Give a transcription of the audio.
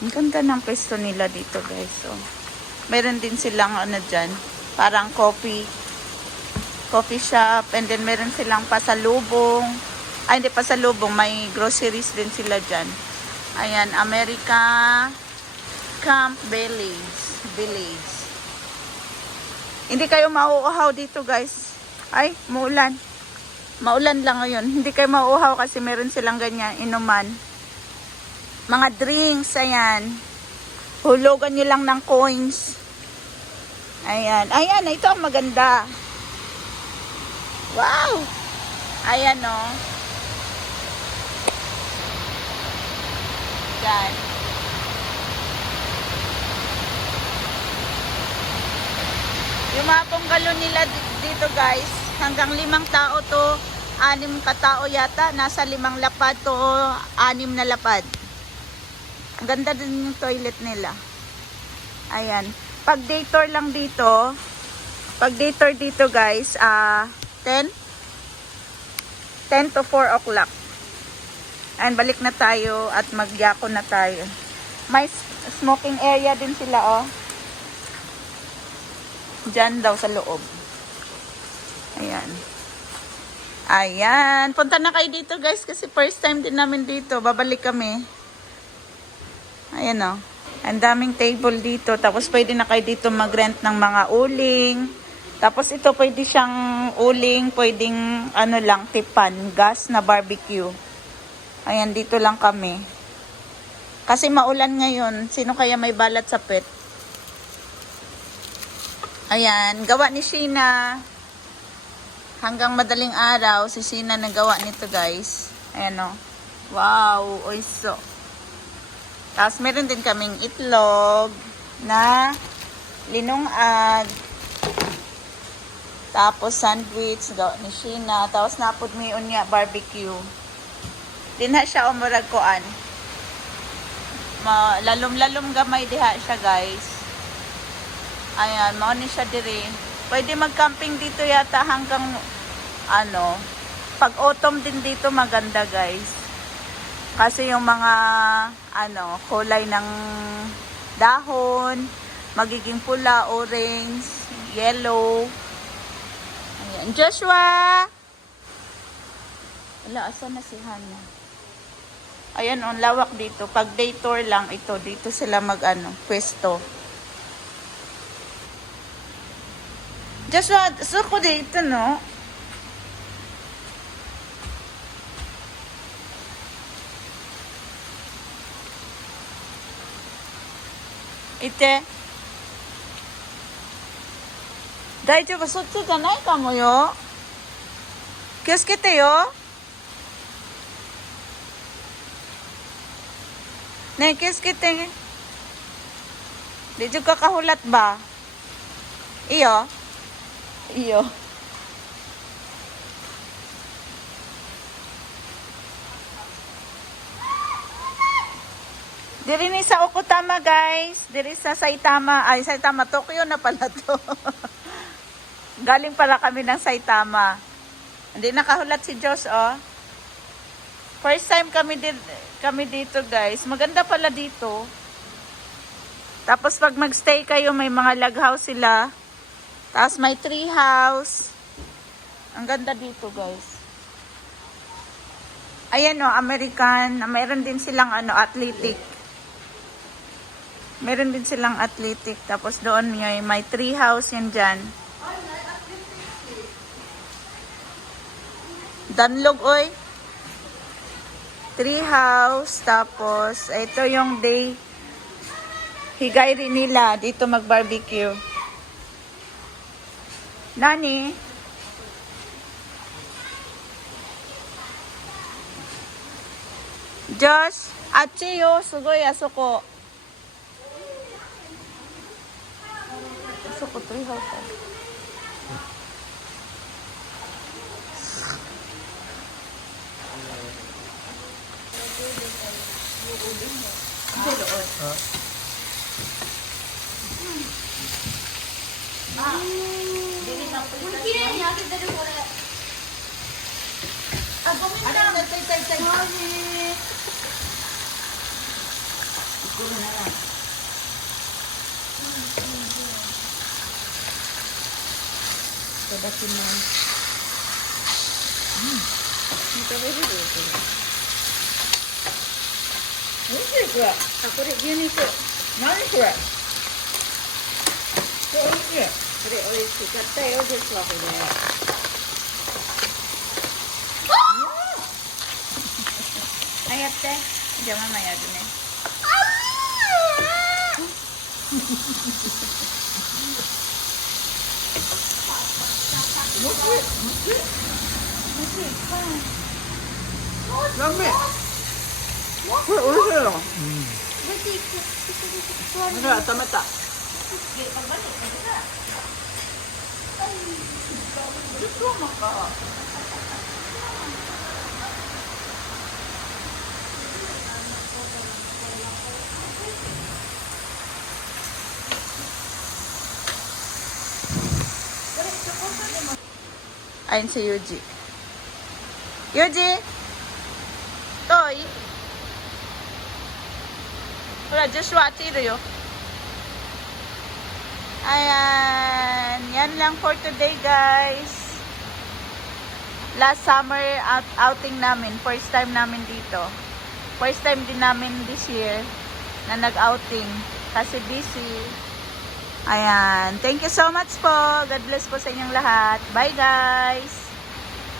Ang ganda ng pwesto nila dito, guys. So, meron din silang ano dyan, parang coffee shop. And then meron silang pasalubong. Ay, hindi pasalubong. May groceries din sila dyan. Ayan, America Camp Village. Hindi kayo mauuhaw dito, guys. Ay, maulan. Maulan lang ngayon. Hindi kayo mauuhaw kasi meron silang ganyan, inuman. Mga drinks, ayan. Hulugan nyo lang ng coins. Ayan. Ayan, ito ang maganda. Wow! Ayan, o. Yan. Yung mga punggalo nila dito, guys, hanggang 5 tao to, 6 katao yata, nasa 5 lapad to, 6 na lapad. Ang ganda din yung toilet nila. Ayan. Pag day tour lang dito, guys, 10 to 4 o'clock. And balik na tayo at magyako na tayo. May smoking area din sila, oh. Diyan daw sa loob. Ayan. Ayan. Punta na kayo dito, guys, kasi first time din namin dito. Babalik kami. Ayan, oh. Ang daming table dito. Tapos pwede na kayo dito mag-rent ng mga uling. Tapos ito pwede siyang uling. Pwedeng ano lang, tipan. Gas na barbecue. Ayan, dito lang kami. Kasi maulan ngayon. Sino kaya may balat sa pet? Ayan. Gawa ni Sheena. Hanggang madaling araw, si Sheena nagawa nito, guys. Ayan, oh. Wow. Oyso. Tapos meron din kaming itlog na linungag. Tapos sandwich gawa ni Sheena. Tapos napod mi unya barbecue. Dinha siya umurag koan. Lalom-lalom gamay diha siya, guys. Ayan, mao ni siya diri. Pwede mag-camping dito yata hanggang ano, pag autumn din dito maganda, guys. Kasi yung mga ano, kulay ng dahon, magiging pula, orange, yellow. Ayan. Joshua! Wala, asan na si Hannah? Ayan, ang lawak dito. Pag day tour lang ito, dito sila mag-ano, pwesto. Joshua, suko dito, no? Ite. Daijoubu, sotsu janai kamo yo. Kiyosuke yo. Ne, kiyosuke. Di juga kahulat ba? Iyo. Iyo. Diri ni sa Okutama, guys. Diri sa Saitama. Ay, Saitama. Tokyo na pala to. Galing pala kami ng Saitama. Hindi nakahulat si Josh, oh. First time kami dito, guys. Maganda pala dito. Tapos pag magstay kayo, may mga log house sila. Tapos may tree house. Ang ganda dito, guys. Ayan, oh, American. Mayroon din silang ano, athletic. Meron din silang athletic. Tapos doon may tree house yan dyan. Danlog, oy. Tree house. Tapos, ito yung day. Higay rin nila. Dito mag-barbecue. Nani? Josh, achi yo. Sugoi asoko. Asoko, tree house. Padakin mo. Ito ba rin ito? Hindi ko. Ako rin yun ito. Mali ko. Ito ulit yun. Pero ulit si Katay. O just laki na yan. Ayat te. Diyan mamaya dun eh. Lami. Wait, ulit na lang. Ano, tamata. Dito maka. Ayun si Yuji. Yuji! Toy! Wala, Joshua, tiro yun. Ayan. Yan lang for today, guys. Last summer outing namin. First time namin dito. First time din namin this year na nag-outing. Kasi busy. Ayan. Thank you so much po. God bless po sa inyong lahat. Bye, guys!